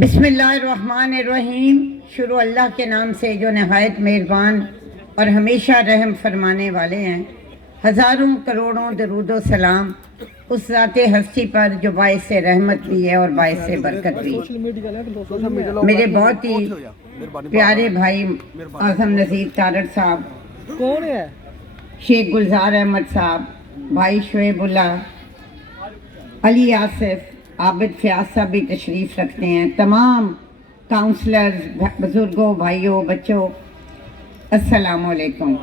بسم اللہ الرحمن الرحیم۔ شروع اللہ کے نام سے جو نہایت مہربان اور ہمیشہ رحم فرمانے والے ہیں۔ ہزاروں کروڑوں درود و سلام اس ذات ہستی پر جو باعث رحمت بھی ہے اور باعث برکت بھی۔ میرے بہت ہی پیارے بھائی اعظم نذیر تارڑ صاحب، کون ہے؟ شیخ گلزار احمد صاحب، بھائی شعیب اللہ، علی آصف، عابد فیاض صاحب بھی تشریف رکھتے ہیں، تمام کاؤنسلرز، بزرگوں، بھائیوں، بچوں، السلام علیکم۔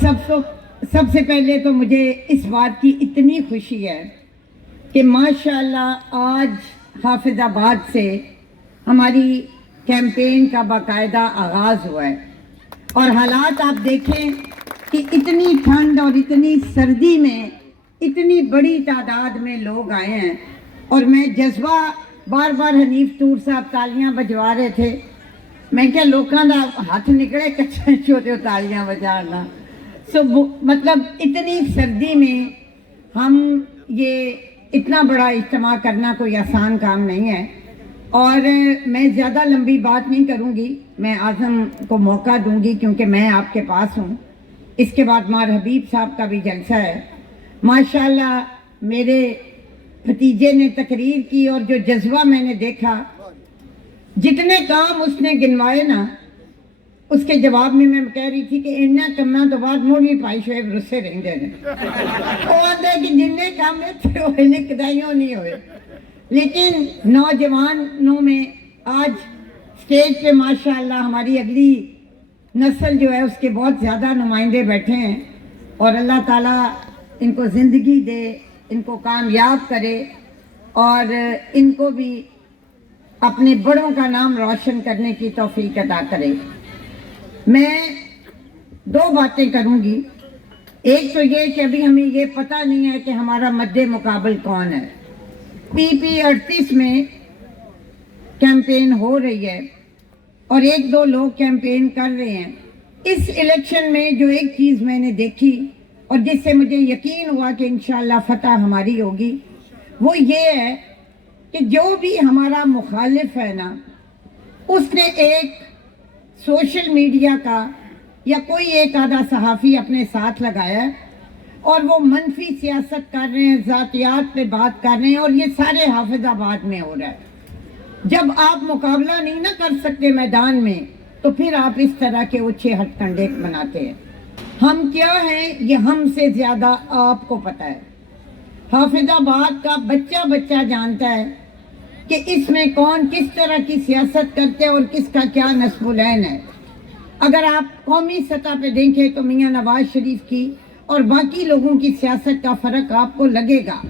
سب سے پہلے تو مجھے اس بات کی اتنی خوشی ہے کہ ماشاءاللہ آج حافظ آباد سے ہماری کیمپین کا باقاعدہ آغاز ہوا ہے، اور حالات آپ دیکھیں کہ اتنی ٹھنڈ اور اتنی سردی میں اتنی بڑی تعداد میں لوگ آئے ہیں، اور میں جذبہ بار بار حنیف طور صاحب تالیاں بجوا رہے تھے، میں کیا لوکاں دا ہاتھ نکلے کچھے چھوٹے تالیاں بجانا۔ مطلب اتنی سردی میں ہم یہ اتنا بڑا اجتماع کرنا کوئی آسان کام نہیں ہے، اور میں زیادہ لمبی بات نہیں کروں گی، میں اعظم کو موقع دوں گی کیونکہ میں آپ کے پاس ہوں۔ اس کے بعد مار حبیب صاحب کا بھی جلسہ ہے۔ ماشاءاللہ میرے بھتیجے نے تقریر کی، اور جو جذبہ میں نے دیکھا، جتنے کام اس نے گنوائے نا، اس کے جواب میں کہہ رہی تھی کہ انہاں کماں تو بعد موڑ بھی بھائی شعیب رسے رہندے نے، وہ آندے کہ جننے کام تھے وہ انہیں کدائیوں نہیں ہوئے۔ لیکن نوجوانوں میں آج سٹیج پہ ماشاءاللہ ہماری اگلی نسل جو ہے اس کے بہت زیادہ نمائندے بیٹھے ہیں، اور اللہ تعالیٰ ان کو زندگی دے، ان کو کامیاب کرے، اور ان کو بھی اپنے بڑوں کا نام روشن کرنے کی توفیق عطا کرے۔ میں دو باتیں کروں گی۔ ایک تو یہ کہ ابھی ہمیں یہ پتہ نہیں ہے کہ ہمارا مد مقابل کون ہے۔ پی 38 میں کیمپین ہو رہی ہے، اور ایک دو لوگ کیمپین کر رہے ہیں۔ اس الیکشن میں جو ایک چیز میں نے دیکھی اور جس سے مجھے یقین ہوا کہ انشاءاللہ فتح ہماری ہوگی، وہ یہ ہے کہ جو بھی ہمارا مخالف ہے نا، اس نے ایک سوشل میڈیا کا یا کوئی ایک آدھا صحافی اپنے ساتھ لگایا ہے، اور وہ منفی سیاست کر رہے ہیں، ذاتیات پہ بات کر رہے ہیں، اور یہ سارے حافظ آباد میں ہو رہا ہے۔ جب آپ مقابلہ نہیں نہ کر سکتے میدان میں، تو پھر آپ اس طرح کے اچھے ہٹ کنڈے بناتے ہیں۔ ہم کیا ہیں یہ ہم سے زیادہ آپ کو پتہ ہے۔ حافظ آباد کا بچہ بچہ جانتا ہے کہ اس میں کون کس طرح کی سیاست کرتے ہیں اور کس کا کیا نسب العین ہے۔ اگر آپ قومی سطح پہ دیکھیں تو میاں نواز شریف کی اور باقی لوگوں کی سیاست کا فرق آپ کو لگے گا۔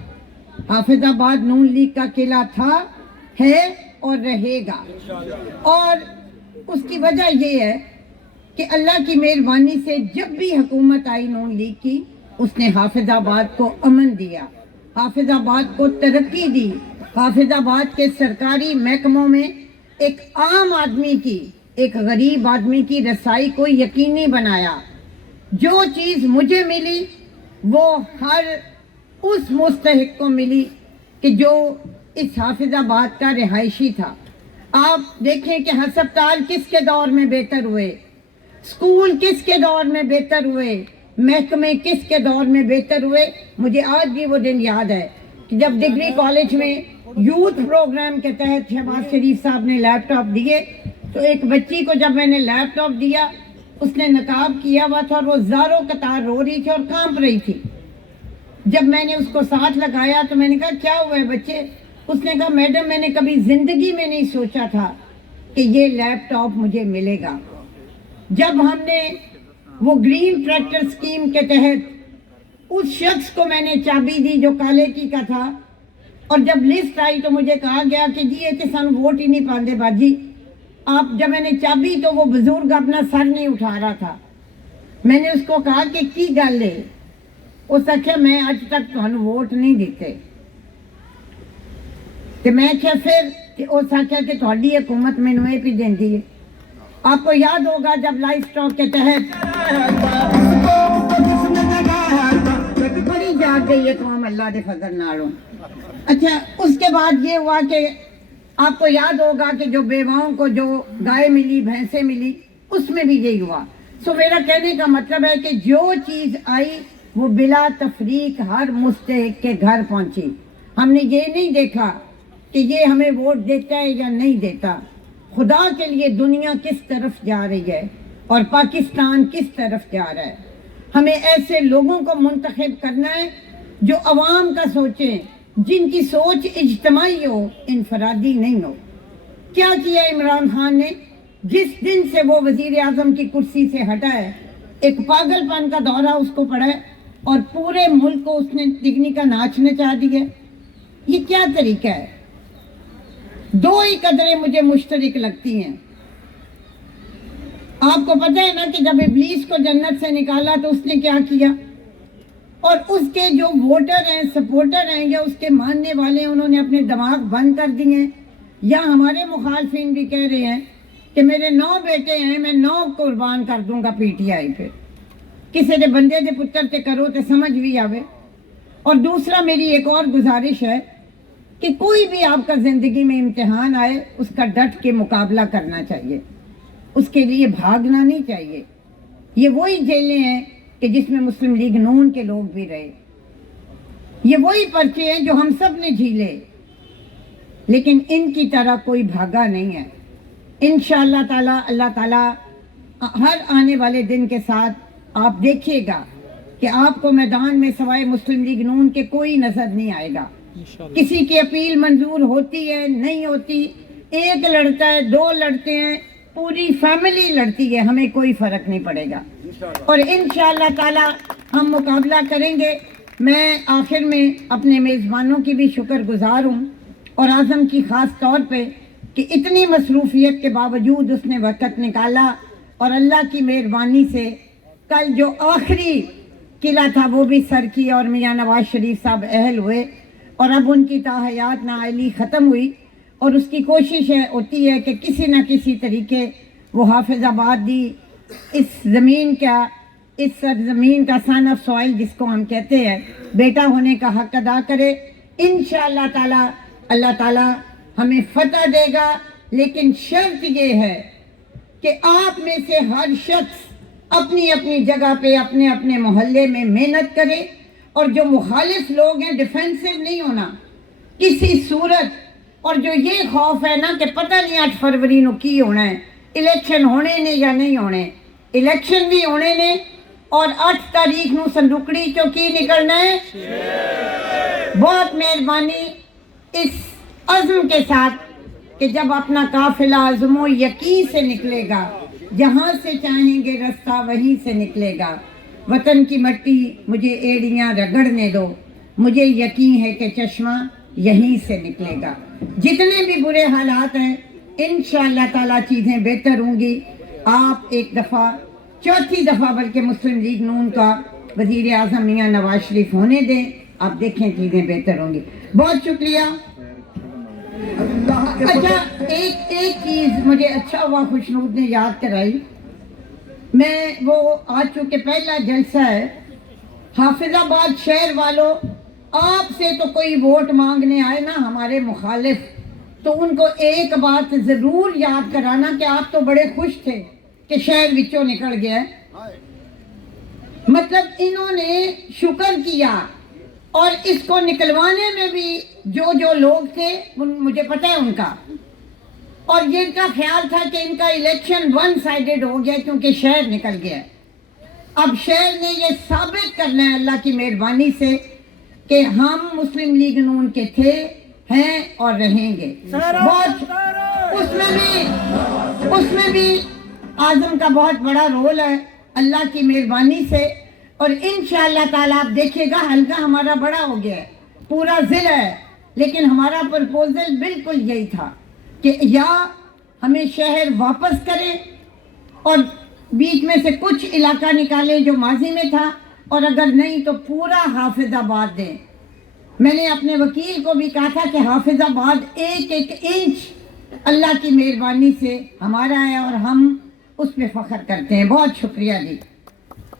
حافظ آباد نون لیگ کا قلعہ تھا، ہے اور رہے گا، اور اس کی وجہ یہ ہے کہ اللہ کی مہربانی سے جب بھی حکومت آئی نون لیگ کی، اس نے حافظ آباد کو امن دیا، حافظ آباد کو ترقی دی، حافظ آباد کے سرکاری محکموں میں ایک عام آدمی کی، ایک غریب آدمی کی رسائی کو یقینی بنایا۔ جو چیز مجھے ملی وہ ہر اس مستحق کو ملی کہ جو اس حافظ آباد کا رہائشی تھا۔ آپ دیکھیں کہ ہسپتال کس کے دور میں بہتر ہوئے، اسکول کس کے دور میں بہتر ہوئے، محکمے کس کے دور میں بہتر ہوئے۔ مجھے آج بھی وہ دن یاد ہے کہ جب ڈگری کالج میں یوتھ پروگرام کے تحت شہباز شریف صاحب نے لیپ ٹاپ دیے، تو ایک بچی کو جب میں نے لیپ ٹاپ دیا، اس نے نقاب کیا ہوا تھا اور وہ زاروں قطار رو رہی تھی اور کانپ رہی تھی۔ جب میں نے اس کو ساتھ لگایا تو میں نے کہا کیا ہوا ہے بچے؟ اس نے کہا میڈم میں نے کبھی زندگی میں نہیں سوچا تھا کہ یہ لیپ ٹاپ مجھے ملے گا۔ جب ہم نے وہ گرین ٹریکٹر سکیم کے تحت اس شخص کو میں نے چابی دی جو کالے کی کا تھا، اور جب لسٹ آئی تو مجھے کہا گیا کہ جی یہ سانو ووٹ ہی نہیں پاندے باجی آپ۔ جب میں نے چابی تو وہ بزرگ اپنا سر نہیں اٹھا رہا تھا۔ میں نے اس کو کہا کہ کی گل ہے؟ اس آخیا میں اج تک تمہیں ووٹ نہیں دیتے۔ تو میں کیا پھر کہ اس آخیا کہ تہاڈی حکومت مینوں یہ بھی دیندی ہے۔ آپ کو یاد ہوگا جب لائف اسٹاک کے تحت بڑی جاگ گئی ہے قوم اللہ دے فضل نالوں۔ اچھا اس کے بعد یہ ہوا کہ آپ کو یاد ہوگا کہ جو بیواؤں کو جو گائے ملی بھینسیں ملی اس میں بھی یہی ہوا. سو میرا کہنے کا مطلب ہے کہ جو چیز آئی وہ بلا تفریق ہر مستحق کے گھر پہنچی. ہم نے یہ نہیں دیکھا کہ یہ ہمیں ووٹ دیتا ہے یا نہیں دیتا. خدا کے لیے دنیا کس طرف جا رہی ہے اور پاکستان کس طرف جا رہا ہے. ہمیں ایسے لوگوں کو منتخب کرنا ہے جو عوام کا سوچیں, جن کی سوچ اجتماعی ہو, انفرادی نہیں ہو. کیا کیا عمران خان نے؟ جس دن سے وہ وزیر اعظم کی کرسی سے ہٹا ہے, ایک پاگل پن کا دورہ اس کو پڑا ہے اور پورے ملک کو اس نے دگنی کا ناچ نچا دیا. یہ کیا طریقہ ہے؟ دو ہی قدریں مجھے مشترک لگتی ہیں. آپ کو پتہ ہے نا کہ جب ابلیس کو جنت سے نکالا تو اس نے کیا کیا, اور اس کے جو ووٹر ہیں, سپورٹر ہیں یا اس کے ماننے والے ہیں, انہوں نے اپنے دماغ بند کر دیے ہیں. یا ہمارے مخالفین بھی کہہ رہے ہیں کہ میرے 9 بیٹے ہیں, میں 9 قربان کر دوں گا پی ٹی آئی پہ. کسی نے بندے دے پتر تے کرو تے سمجھ بھی آوے. اور دوسرا میری ایک اور گزارش ہے کہ کوئی بھی آپ کا زندگی میں امتحان آئے, اس کا ڈٹ کے مقابلہ کرنا چاہیے, اس کے لیے بھاگنا نہیں چاہیے. یہ وہی جیلیں ہیں کہ جس میں مسلم لیگ نون کے لوگ بھی رہے. یہ وہی پرچے ہیں جو ہم سب نے جھیلے, لیکن ان کی طرح کوئی بھاگا نہیں ہے. انشاءاللہ تعالی اللہ تعالی ہر آنے والے دن کے ساتھ آپ دیکھیے گا کہ آپ کو میدان میں سوائے مسلم لیگ نون کے کوئی نظر نہیں آئے گا. کسی کی اپیل منظور ہوتی ہے نہیں ہوتی, ایک لڑتا ہے 2 لڑتے ہیں, پوری فیملی لڑتی ہے, ہمیں کوئی فرق نہیں پڑے گا. اور انشاءاللہ تعالی ہم مقابلہ کریں گے. میں آخر میں اپنے میزبانوں کی بھی شکر گزار ہوں, اور اعظم کی خاص طور پہ کہ اتنی مصروفیت کے باوجود اس نے وقت نکالا, اور اللہ کی مہربانی سے کل جو آخری قلعہ تھا وہ بھی سر کی, اور میاں نواز شریف صاحب اہل ہوئے, اور اب ان کی تاحیات نااہلی ختم ہوئی. اور اس کی کوشش ہوتی ہے کہ کسی نہ کسی طریقے وہ حافظ آبادی اس زمین کا, اس سرزمین کا سن آف سوائل جس کو ہم کہتے ہیں, بیٹا ہونے کا حق ادا کرے. انشاءاللہ تعالی اللہ تعالی ہمیں فتح دے گا. لیکن شرط یہ ہے کہ آپ میں سے ہر شخص اپنی اپنی جگہ پہ اپنے اپنے محلے میں محنت کرے, اور جو مخالف لوگ ہیں ڈیفینسو نہیں ہونا کسی صورت. اور جو یہ خوف ہے نا کہ پتہ نہیں 8 فروری نو کی ہونا ہے, الیکشن ہونے نے یا نہیں ہونے, الیکشن بھی ہونے نے, اور 8 تاریخ نو صندوقڑی چو کی نکلنا ہے. بہت مہربانی اس عزم کے ساتھ کہ جب اپنا قافلہ عزم و یقین سے نکلے گا, جہاں سے چاہیں گے رستہ وہیں سے نکلے گا. وطن کی مٹی مجھے ایڑیاں رگڑنے دو, مجھے یقین ہے کہ چشمہ یہیں سے نکلے گا. جتنے بھی برے حالات ہیں انشاءاللہ تعالی چیزیں بہتر ہوں گی. آپ ایک دفعہ, 4تھی دفعہ بلکہ مسلم لیگ نون کا وزیر اعظم میاں نواز شریف ہونے دیں, آپ دیکھیں چیزیں بہتر ہوں گی. بہت شکریہ. اچھا ایک چیز مجھے اچھا ہوا خوشنود نے یاد کرائی. میں وہ آج چونکہ پہلا جلسہ ہے, حافظ آباد شہر والوں, آپ سے تو کوئی ووٹ مانگنے آئے نا ہمارے مخالف, تو ان کو ایک بات ضرور یاد کرانا کہ آپ تو بڑے خوش تھے کہ شہر وچوں نکل گیا ہے. مطلب انہوں نے شکر کیا, اور اس کو نکلوانے میں بھی جو لوگ تھے مجھے پتہ ہے ان کا, اور یہ ان کا خیال تھا کہ ان کا الیکشن 1 سائیڈڈ ہو گیا کیونکہ شہر نکل گیا. اب شہر نے یہ ثابت کرنا ہے اللہ کی مہربانی سے کہ ہم مسلم لیگ نون کے تھے, ہیں اور رہیں گے. بہت اس میں بھی اعظم کا بہت بڑا رول ہے اللہ کی مہربانی سے. اور انشاءاللہ تعالیٰ آپ دیکھیے گا حلقہ ہمارا بڑا ہو گیا ہے, پورا ضلع ہے, لیکن ہمارا پرپوزل بالکل یہی تھا کہ یا ہمیں شہر واپس کریں اور بیچ میں سے کچھ علاقہ نکالیں جو ماضی میں تھا, اور اگر نہیں تو پورا حافظ آباد دیں. میں نے اپنے وکیل کو بھی کہا تھا کہ حافظ آباد ایک انچ اللہ کی مہربانی سے ہمارا ہے, اور ہم اس پہ فخر کرتے ہیں. بہت شکریہ جی.